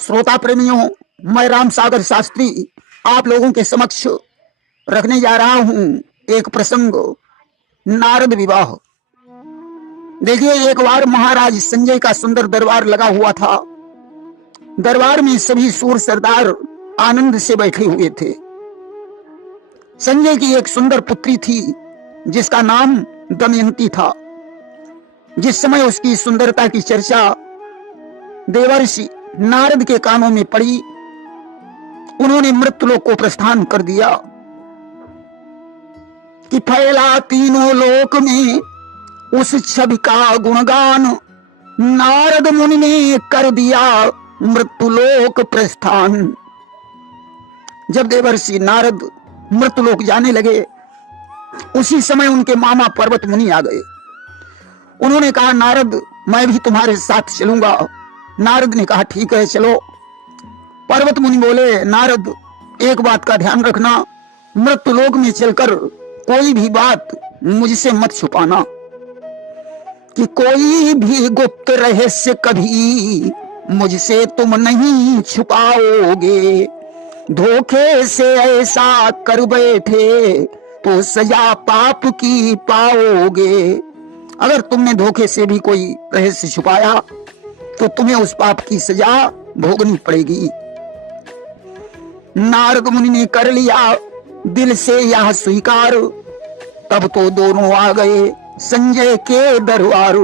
श्रोता प्रेमियों, मैं राम सागर शास्त्री आप लोगों के समक्ष रखने जा रहा हूं एक प्रसंग, नारद विवाह। देखिए, एक बार महाराज संजय का सुंदर दरबार लगा हुआ था। दरबार में सभी सूर सरदार आनंद से बैठे हुए थे। संजय की एक सुंदर पुत्री थी जिसका नाम दमयंती था। जिस समय उसकी सुंदरता की चर्चा देवर्षि नारद के कानों में पड़ी, उन्होंने मृत्युलोक को प्रस्थान कर दिया कि फैला तीनों लोक में उस छवि का गुणगान। नारद मुनि ने कर दिया मृत्युलोक प्रस्थान। जब देवर्षि नारद मृत्युलोक जाने लगे, उसी समय उनके मामा पर्वत मुनि आ गए। उन्होंने कहा, नारद, मैं भी तुम्हारे साथ चलूंगा। नारद ने कहा, ठीक है, चलो। पर्वत मुनि बोले, नारद, एक बात का ध्यान रखना, मृत्युलोक में चलकर कोई भी बात मुझसे मत छुपाना, कि कोई भी गुप्त रहस्य कभी मुझसे तुम नहीं छुपाओगे। धोखे से ऐसा कर बैठे तो सजा पाप की पाओगे। अगर तुमने धोखे से भी कोई रहस्य छुपाया तो तुम्हें उस पाप की सजा भोगनी पड़ेगी। नारद मुनि ने कर लिया दिल से यह स्वीकार। तब तो दोनों आ गए संजय के दरबार।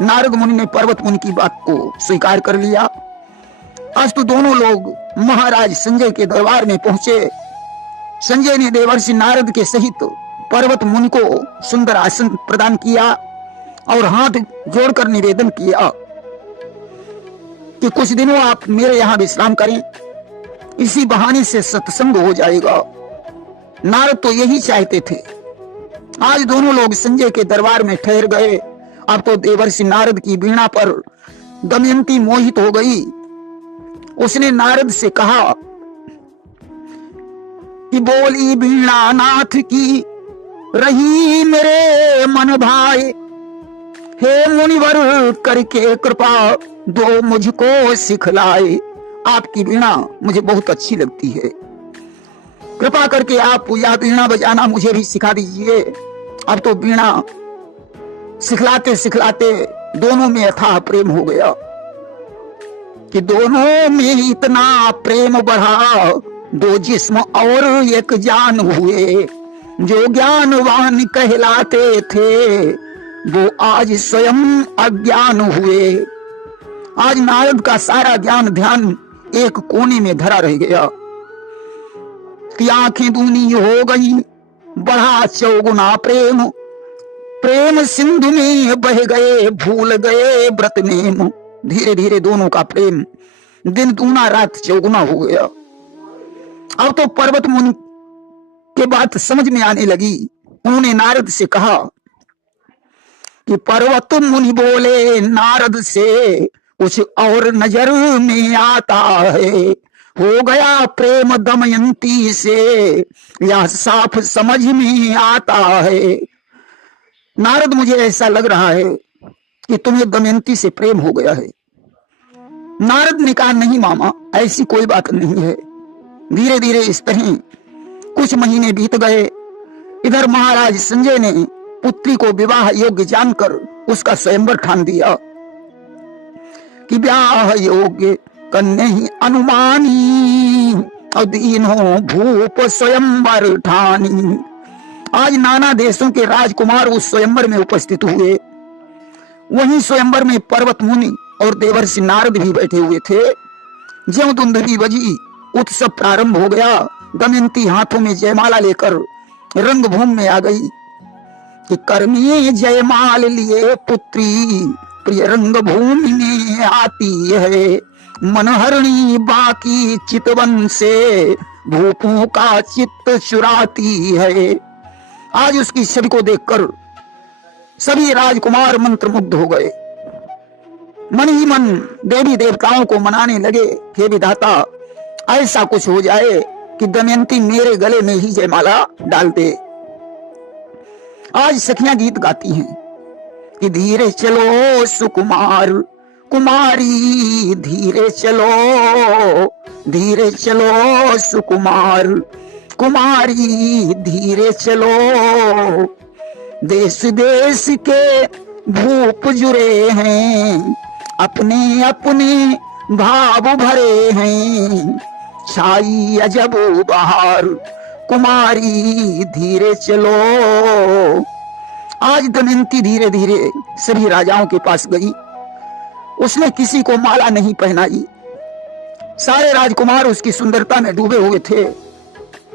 नारद मुनि ने पर्वत मुनि की बात को स्वीकार कर लिया। आज तो दोनों लोग महाराज संजय के दरबार में पहुंचे। संजय ने देवर्षि नारद के सहित पर्वत मुनि को सुंदर आसन प्रदान किया और हाथ जोड़कर निवेदन किया कि कुछ दिनों आप मेरे यहां विश्राम करें, इसी बहाने से सत्संग हो जाएगा। नारद तो यही चाहते थे। आज दोनों लोग संजय के दरबार में ठहर गए। अब तो देवर्षि नारद की वीणा पर दमयंती मोहित हो गई। उसने नारद से कहा कि बोली वीणा नाथ की रही मेरे मन भाई, हे मुनिवर करके कृपा दो मुझको सिखलाए। आपकी वीणा मुझे बहुत अच्छी लगती है, कृपा करके आप यह वीणा बजाना मुझे भी सिखा दीजिए। अब तो वीणा सिखलाते सिखलाते दोनों में अथाह प्रेम हो गया कि दोनों में इतना प्रेम बढ़ा, दो जिस्म और एक जान हुए। जो ज्ञानवान कहलाते थे वो आज स्वयं अज्ञान हुए। आज नारद का सारा ज्ञान ध्यान एक कोने में धरा रह गया कि आंखें दूनी हो गई, बढ़ा चौगुना प्रेम। प्रेम सिंधु में बह गए, भूल गए व्रत नेम। धीरे धीरे दोनों का प्रेम दिन दूना रात चौगुना हो गया। अब तो पर्वत मुनि के बात समझ में आने लगी। उन्होंने नारद से कहा कि पर्वत मुनि बोले नारद से कुछ और नजर में आता है। हो गया प्रेम दमयंती से, यह साफ समझ में आता है। नारद, मुझे ऐसा लग रहा है कि तुम्हें दमयंती से प्रेम हो गया है। नारद ने कहा, नहीं मामा, ऐसी कोई बात नहीं है। धीरे धीरे इस तरह कुछ महीने बीत गए। इधर महाराज संजय ने पुत्री को विवाह योग्य जानकर उसका स्वयंवर ठान दिया कि ब्याह योग्य कन्या ही अनुमानी, अधीनो भूप स्वयंवर ठानी। आज नाना देशों के राजकुमार उस स्वयंवर में उपस्थित हुए। वहीं स्वयंवर में पर्वत मुनि और देवर्षि नारद भी बैठे हुए थे। ज्यों दुंदुभी बजी, उत्सव प्रारंभ हो गया। दमयंती हाथों में जयमाला लेकर रंगभूमि में आ गई कि कर्मी जयमाल लिए पुत्री प्रिय रंगभूमि में आती है। मनहरणी बाकी चितवन से भूपों का चित्त चुराती है। आज उसकी छवि को देखकर सभी राजकुमार मंत्रमुग्ध हो गए। मन ही मन देवी देवताओं को मनाने लगे, हे विधाता, ऐसा कुछ हो जाए कि दमयंती मेरे गले में ही जयमाला डाल दे। आज सखियां गीत गाती हैं कि धीरे चलो सुकुमार, कुमारी धीरे चलो सुकुमार, कुमारी धीरे चलो। देश देश के भूप जुड़े हैं, अपने अपने भाव भरे हैं। छाई अजब बहार, कुमारी धीरे चलो। आज दमयंती धीरे धीरे सभी राजाओं के पास गई। उसने किसी को माला नहीं पहनाई। सारे राजकुमार उसकी सुंदरता में डूबे हुए थे।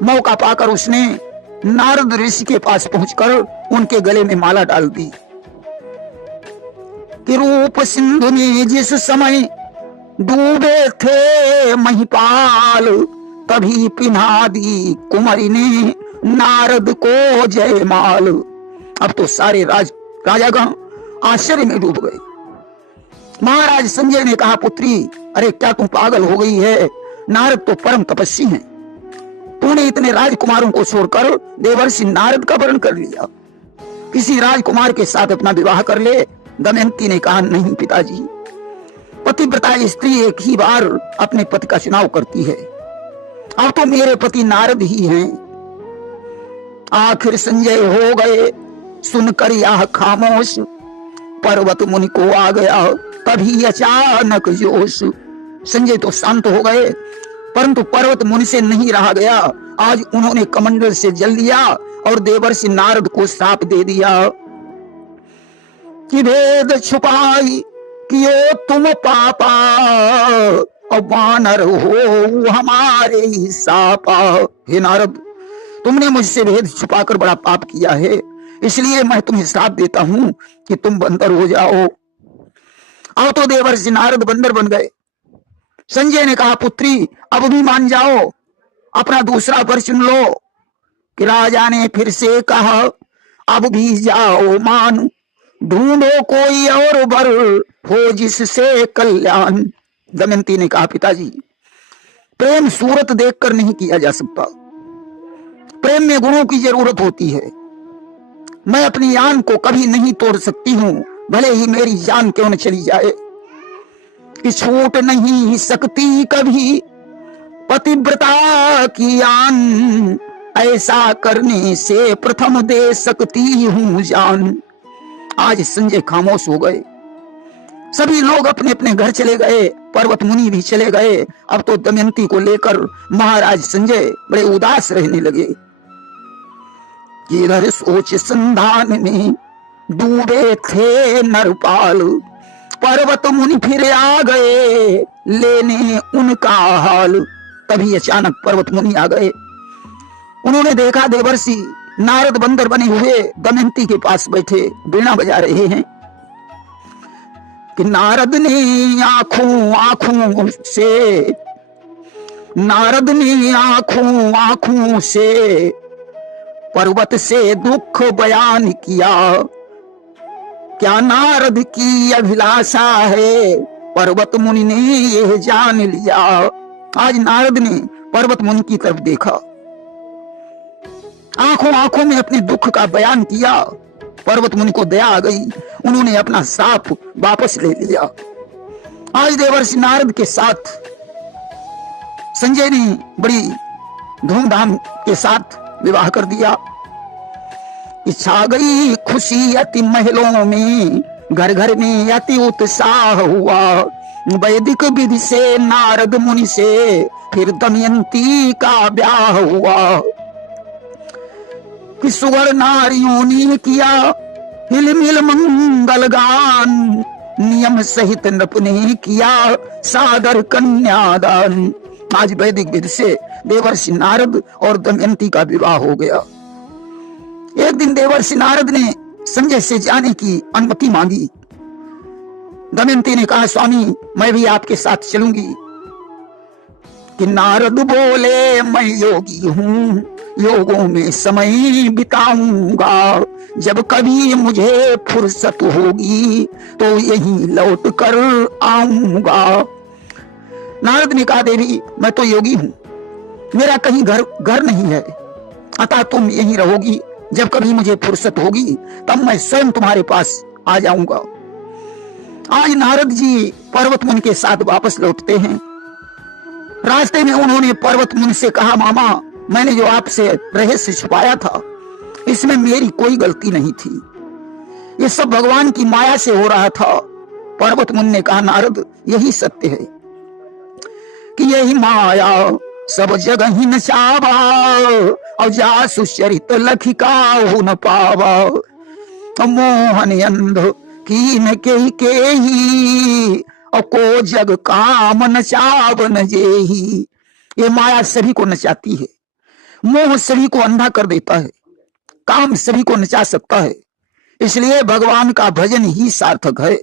मौका पाकर उसने नारद ऋषि के पास पहुंचकर उनके गले में माला डाल दी कि रूप सिंधु में जिस समय डूबे थे महिपाल, तभी पिन्हा दी कुमारी ने नारद को जयमाल। अब तो सारे राजागण आश्चर्य में डूब गए। महाराज संजय ने कहा, पुत्री, अरे क्या तू पागल हो गई है? नारद तो परम तपस्वी हैं। तूने इतने राजकुमारों को छोड़कर देवर्षि नारद का वर्ण कर लिया। किसी राजकुमार के साथ अपना विवाह कर ले। दमयंती ने कहा, नहीं पिताजी, पतिव्रता स्त्री एक ही बार अपने पति का चुनाव करती है। अब तो मेरे पति नारद ही हैं। आखिर संजय हो गए सुनकर यह खामोश, पर्वत मुनि को आ गया तभी अचानक जोश। संजय तो शांत हो गए, परंतु पर्वत मुनि से नहीं रहा गया। आज उन्होंने कमंडल से जल लिया और देवर्षि नारद को श्राप दे दिया कि भेद छुपाई कियो तुम पापा, और वानर हो हमारे ही सापा। हे नारद, तुमने मुझसे भेद छुपाकर बड़ा पाप किया है, इसलिए मैं तुम्हें श्राप देता हूं कि तुम बंदर हो जाओ। अब तो देवर्षि नारद बंदर बन गए। संजय ने कहा, पुत्री, अब भी मान जाओ, अपना दूसरा वर चुन लो। कि राजा ने फिर से कहा, अब भी जाओ मान, ढूंढो कोई और वर हो जिससे कल्याण। दमयंती ने कहा, पिताजी, प्रेम सूरत देखकर नहीं किया जा सकता, प्रेम में गुणों की जरूरत होती है। मैं अपनी आन को कभी नहीं तोड़ सकती हूं, भले ही मेरी जान क्यों न चली जाए। कि छूट नहीं सकती कभी पतिव्रता की आन, ऐसा करने से प्रथम दे सकती हूं जान। आज संजय खामोश हो गए। सभी लोग अपने अपने घर चले गए, पर्वत मुनि भी चले गए। अब तो दमयंती को लेकर महाराज संजय बड़े उदास रहने लगे। इधर सोच संधान में डूबे थे नरपाल, पर्वत मुनि फिर आ गए लेने उनका हाल। तभी अचानक पर्वत मुनि आ गए। उन्होंने देखा देवर्षि नारद बंदर बने हुए दमयंती के पास बैठे वीणा बजा रहे हैं। कि नारद ने आंखों से पर्वत से दुख बयान किया। क्या नारद की अभिलाषा है, पर्वत मुनि ने यह जान लिया। आज नारद ने पर्वत मुनि की तरफ देखा, आंखों में अपने दुख का बयान किया। पर्वत मुनि को दया आ गई, उन्होंने अपना श्राप वापस ले लिया। आज देवर्षि नारद के साथ संजय ने बड़ी धूमधाम के साथ विवाह कर दिया। छा गई खुशी अति महलों में, घर घर में अति उत्साह हुआ। वैदिक विधि से नारद मुनि से फिर दमयंती का ब्याह हुआ। कि सुगर नारियों ने किया हिलमिल मंगल गान, नियम सहित नृप ने किया सादर कन्यादान। आज वैदिक विधि से देवर्षि नारद और दमयंती का विवाह हो गया। एक दिन देवर्षि नारद ने संजय से जाने की अनुमति मांगी। दमयंती ने कहा, स्वामी, मैं भी आपके साथ चलूंगी। कि नारद बोले, मैं योगी हूँ, योगों में समय बिताऊंगा। जब कभी मुझे फुर्सत होगी तो यहीं लौट कर आऊंगा। नारद ने कहा, देवी, मैं तो योगी हूँ, मेरा कहीं घर नहीं है, अतः तुम यहीं रहोगी। जब कभी मुझे फुर्सत होगी तब मैं स्वयं तुम्हारे पास आ जाऊंगा। आज नारद जी पर्वत मुनि के साथ वापस लौटते हैं। रास्ते में उन्होंने पर्वत मुनि से कहा, मामा मैंने जो आपसे रहस्य छुपाया था इसमें मेरी कोई गलती नहीं थी, ये सब भगवान की माया से हो रहा था। पर्वत मुनि ने कहा, नारद यही सत्य है कि यही माया सब जगह ही नचावा और जा सुचरित लखिका हो न पावा, मोहन अंध की न के ही और को जग काम नचाव न जेही। ये माया सभी को नचाती है, मोह सभी को अंधा कर देता है, काम सभी को नचा सकता है। इसलिए भगवान का भजन ही सार्थक है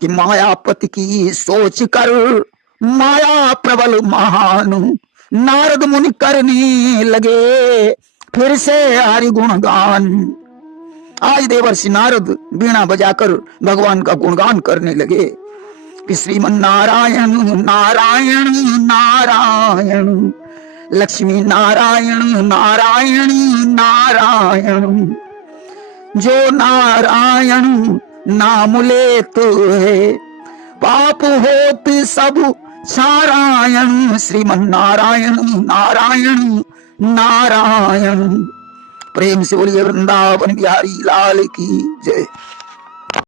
कि मायापति की सोच कर माया प्रबल महान, नारद मुनि करने लगे फिर से हरि गुणगान। आज देवर्षि नारद वीणा बजाकर भगवान का गुणगान करने लगे कि श्रीमन नारायण नारायण नारायण, लक्ष्मी नारायण नारायण नारायण, जो नारायण नाम ले तो है पाप होत सब सारायण, श्रीमन नारायण नारायण नारायण। प्रेम से बोलिए वृंदावन बिहारी लाल की जय।